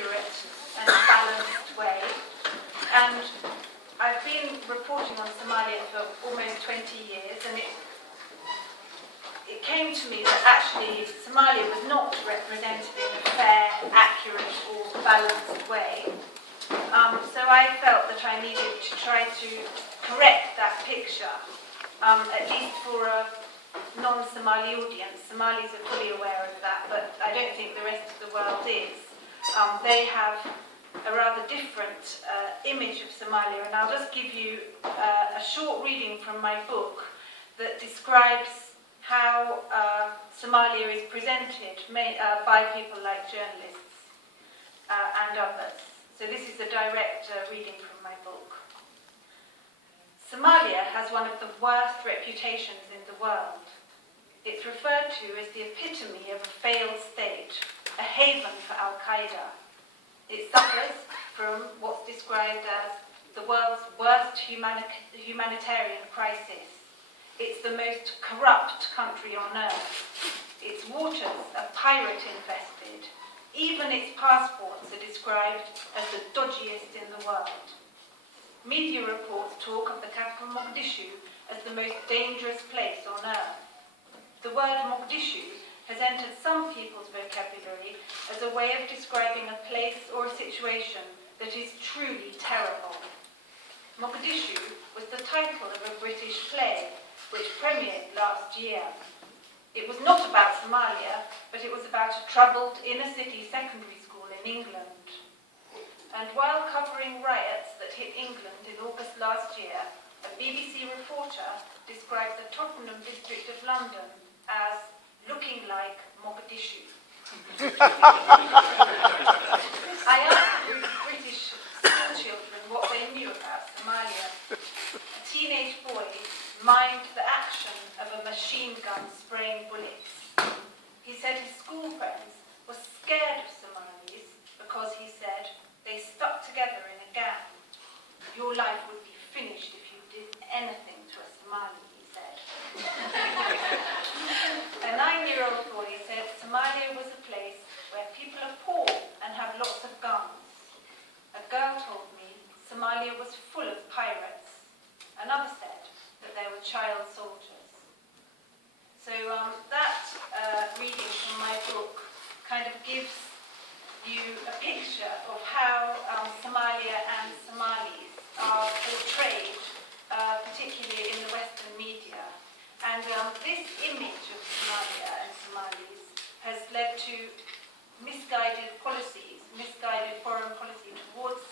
accurate and balanced way. And I've been reporting on Somalia for almost 20 years, and it came to me that actually Somalia was not represented in a fair, accurate or balanced way. So I felt that I needed to try to correct that picture, at least for a non-Somali audience. Somalis are fully aware of that, but I don't think the rest of the world is. They have a rather different image of Somalia, and I'll just give you a short reading from my book that describes how Somalia is presented by people like journalists and others. So this is a direct reading from my book. Somalia has one of the worst reputations in the world. It's referred to as the epitome of a failed state, a haven for Al-Qaeda. It suffers from what's described as the world's worst humanitarian crisis. It's the most corrupt country on earth. Its waters are pirate-infested. Even its passports are described as the dodgiest in the world. Media reports talk of the capital Mogadishu as the most dangerous place on earth. The word Mogadishu has entered some people's vocabulary as a way of describing a place or a situation that is truly terrible. Mogadishu was the title of a British play which premiered last year. It was not about Somalia, but it was about a troubled inner-city secondary school in England. And while covering riots that hit England in August last year, a BBC reporter described the Tottenham district of London as looking like Mogadishu. I asked British schoolchildren what they knew about Somalia. A teenage boy mimed the action of a machine gun spraying bullets. He said his school friends were scared of Somalis because, he said, they stuck together in a gang. Your life would be finished if you did anything to a Somali, he said. A 9-year-old boy said Somalia was a place where people are poor and have lots of guns. A girl told me Somalia was full of pirates. Another said that there were child soldiers. So that reading from my book kind of gives you a picture of how Somalia and Somalis are portrayed, particularly in the Western media. And this image of Somalia and Somalis has led to misguided policies, misguided foreign policy towards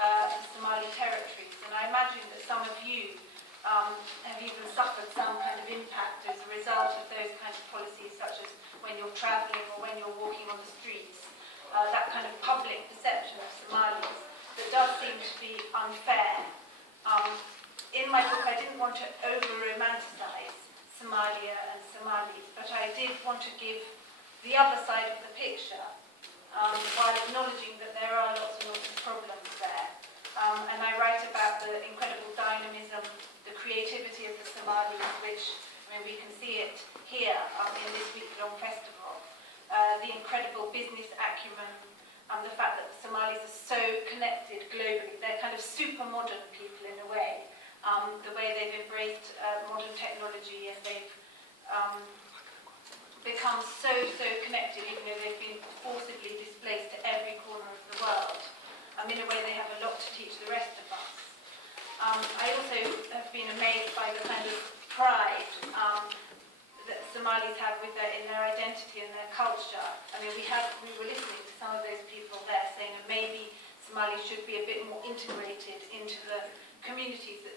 the Somali territories. And I imagine that some of you have even suffered some kind of impact as a result of those kinds of policies, such as when you're travelling or when you're walking on the streets. That kind of public perception of Somalis that does seem to be unfair. In my book, I didn't want to over-romanticize Somalia and Somalis, but I did want to give the other side of the picture, while acknowledging that there are lots and lots of problems there. And I write about the incredible dynamism, the creativity of the Somalis, which, I mean, we can see it here in this week-long festival. The incredible business acumen, the fact that the Somalis are so connected globally. They're kind of super modern people in a way. The way they've embraced modern technology, and they've become so connected, even though they've been forcibly displaced to every corner of the world. In a way, they have a lot to teach the rest of us. I also have been amazed by the kind of pride that Somalis have in their identity and their culture. I mean, we were listening to some of those people there saying that maybe Somalis should be a bit more integrated into the communities that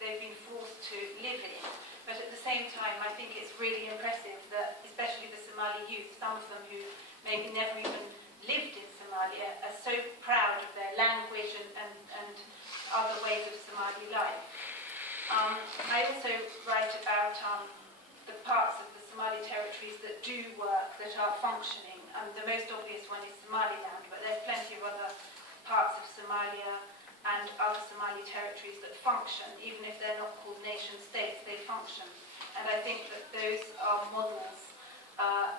they've been forced to live in. But at the same time, I think it's really impressive that, especially the Somali youth, some of them who maybe never even lived in Somalia, are so proud of their language and other ways of Somali life. I also write about the parts of the Somali territories that do work, that are functioning. The most obvious one is Somaliland, but there's plenty of other parts of Somalia and other Somali territories that function. Even if they're not called nation states, they function. And I think that those are models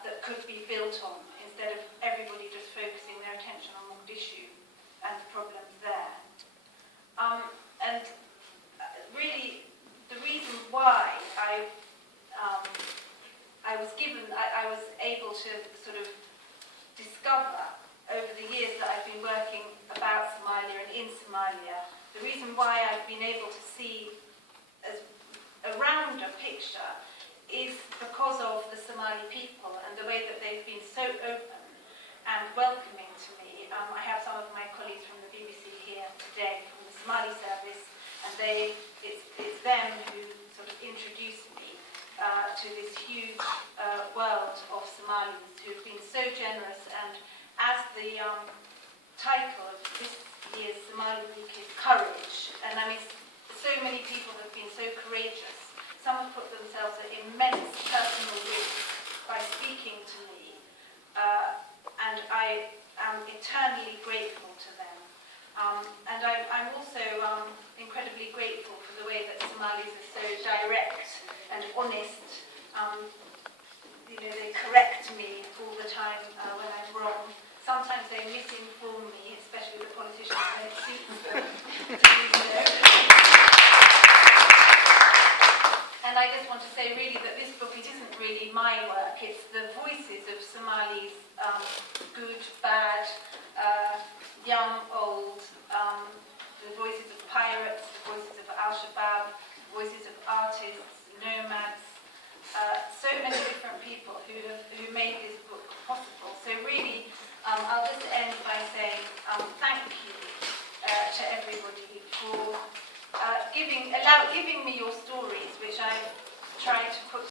that could be built on, instead of everybody just focusing their attention on Mogadishu. issue and the problems there. And really, the reason why I was able to sort of discover over the years that I've been working about Somalia and in Somalia, the reason why I've been able to see as a rounder picture is because of the Somali people and the way that they've been so open and welcoming to me. I have some of my colleagues from the BBC here today from the Somali service, and it's them who sort of introduced me to this huge world of Somalis who've been so generous. And as the title of this year's Somali Week is Courage, and I mean, so many people have been so courageous. Some have put themselves at immense personal risk by speaking to me, and I am eternally grateful to them. And I'm also incredibly grateful for the way that Somalis are so direct and honest. They correct me all the time when I'm wrong. Sometimes they misinform me, especially the politicians when it suits them to do so. And I just want to say really that this book, it isn't really my work, it's the voices of Somalis, good, bad, young, old, the voices of pirates, the voices of Al-Shabaab, the voices of artists, nomads, so many different people who made this book possible. So really, I'll just end by saying thank you to everybody for giving me your stories, which I've tried to put